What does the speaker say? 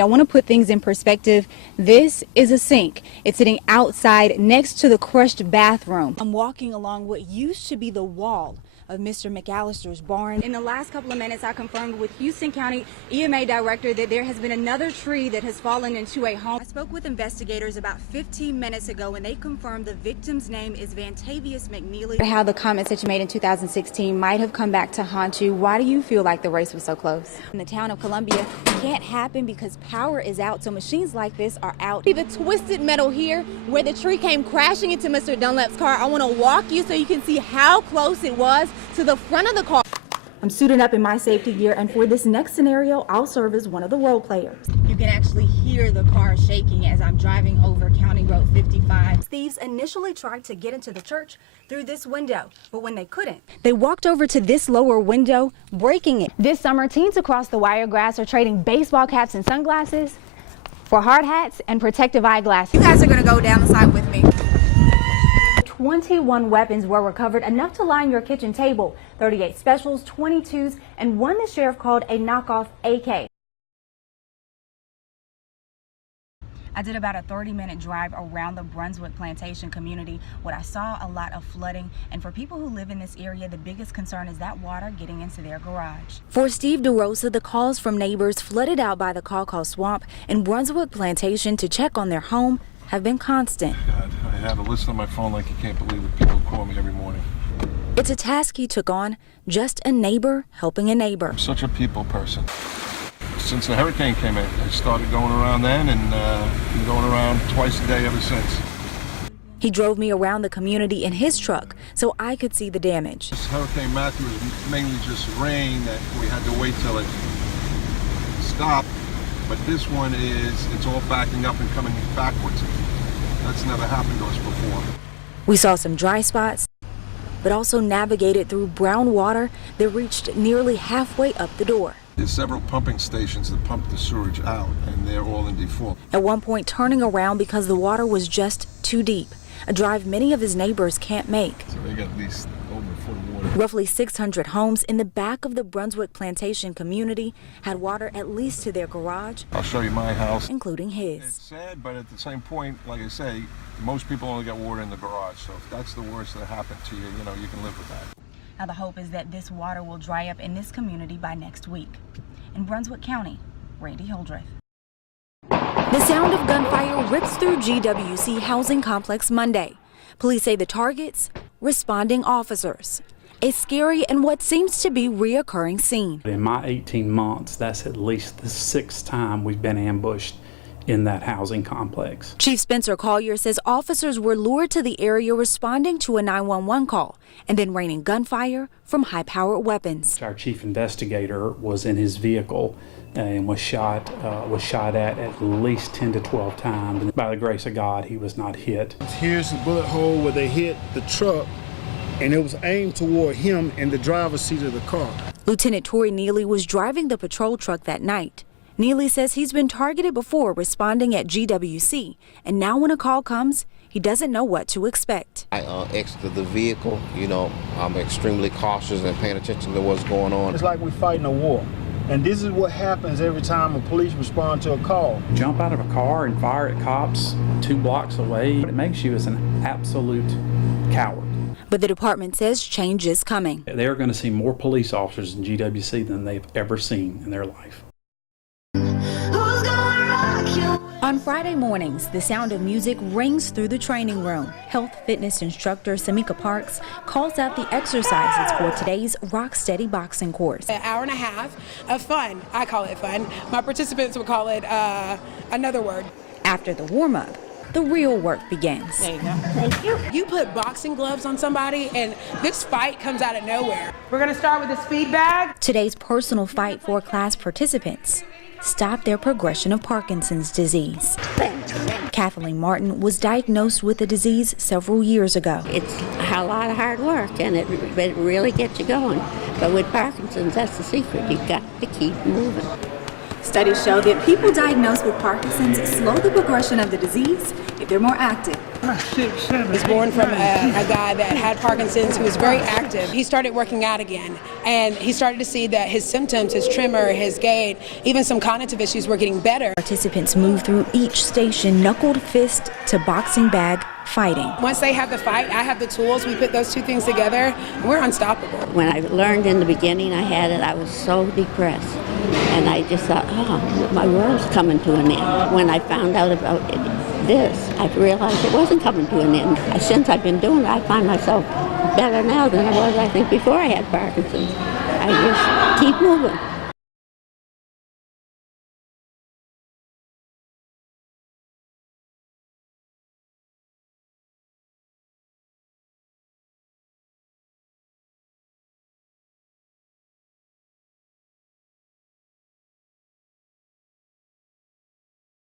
I want to put things in perspective. This is a sink. It's sitting outside next to the crushed bathroom. I'm walking along what used to be the wall of Mr. McAllister's barn. In the last couple of minutes, I confirmed with Houston County EMA director that there has been another tree that has fallen into a home. I spoke with investigators about 15 minutes ago, and they confirmed the victim's name is Vantavius McNeely. How the comments that you made in 2016 might have come back to haunt you. Why do you feel like the race was so close? In the town of Columbia, it can't happen because power is out, so machines like this are out. See the twisted metal here where the tree came crashing into Mr. Dunlap's car. I want to walk you so you can see how close it was to the front of the car. I'm suited up in my safety gear, and for this next scenario, I'll serve as one of the role players. You can actually hear the car shaking as I'm driving over County Road 55. Thieves initially tried to get into the church through this window, but when they couldn't, they walked over to this lower window, breaking it. This summer, teens across the Wiregrass are trading baseball caps and sunglasses for hard hats and protective eyeglasses. You guys are gonna go down the side with me. 21 weapons were recovered, enough to line your kitchen table. 38 specials, 22s, and one the sheriff called a knockoff AK. I did about a 30-minute drive around the Brunswick Plantation community. What I saw, a lot of flooding, and for people who live in this area, the biggest concern is that water getting into their garage. For Steve DeRosa, the calls from neighbors flooded out by the Call Swamp and Brunswick Plantation to check on their home have been constant. God, I have a list on my phone like you can't believe it. People call me every morning. It's a task he took on, just a neighbor helping a neighbor. I'm such a people person. Since the hurricane came in, I started going around then and been going around twice a day ever since. He drove me around the community in his truck so I could see the damage. This Hurricane Matthew was mainly just rain that we had to wait till it stopped. But this one it's all backing up and coming backwards. That's never happened to us before. We saw some dry spots, but also navigated through brown water that reached nearly halfway up the door. There's several pumping stations that pump the sewage out, and they're all in default. At one point, turning around because the water was just too deep, a drive many of his neighbors can't make. So they got at least over a foot of water. Roughly 600 homes in the back of the Brunswick Plantation community had water at least to their garage. I'll show you my house, including his. It's sad, but at the same point, like I say, most people only got water in the garage. So if that's the worst that happened to you, you know, you can live with that. Now the hope is that this water will dry up in this community by next week. In Brunswick County, Randi Hildreth. The sound of gunfire rips through GWC housing complex Monday. Police say the targets, responding officers. A scary and what seems to be reoccurring scene. In my 18 months, that's at least the 6th time we've been ambushed in that housing complex. Chief Spencer Collier says officers were lured to the area responding to a 911 call and then raining gunfire from high-powered weapons. Our chief investigator was in his vehicle and was shot at least 10 to 12 times. And by the grace of God, he was not hit. Here's the bullet hole where they hit the truck, and it was aimed toward him in the driver's seat of the car. Lieutenant Torrey Neely was driving the patrol truck that night. Neely says he's been targeted before responding at GWC, and now when a call comes, he doesn't know what to expect. I exited the vehicle. You know, I'm extremely cautious and paying attention to what's going on. It's like we're fighting a war. And this is what happens every time a police respond to a call. Jump out of a car and fire at cops 2 blocks away. It makes you as an absolute coward. But the department says change is coming. They're going to see more police officers in GWC than they've ever seen in their life. On Friday mornings, the sound of music rings through the training room. Health fitness instructor Samika Parks calls out the exercises for today's rock steady boxing course. An hour and a half of fun. I call it fun. My participants would call it another word. After the warm-up, the real work begins. There you go. Thank you. You put boxing gloves on somebody and this fight comes out of nowhere. We're going to start with the speed bag. Today's personal fight for class participants: stop their progression of Parkinson's disease. Kathleen Martin was diagnosed with the disease several years ago. It's a lot of hard work, and it really gets you going. But with Parkinson's, that's the secret. You've got to keep moving. Studies show that people diagnosed with Parkinson's slow the progression of the disease if they're more active was born from a guy that had Parkinson's who was very active. He started working out again, and he started to see that his symptoms, his tremor, his gait, even some cognitive issues were getting better. Participants move through each station, knuckled fist to boxing bag, fighting. Once they have the fight, I have the tools. We put those two things together, and we're unstoppable. When I learned in the beginning I had it, I was so depressed. And I just thought, oh, my world's coming to an end. When I found out about this, I realized it wasn't coming to an end. Since I've been doing it, I find myself better now than I was, I think, before I had Parkinson's. I just keep moving.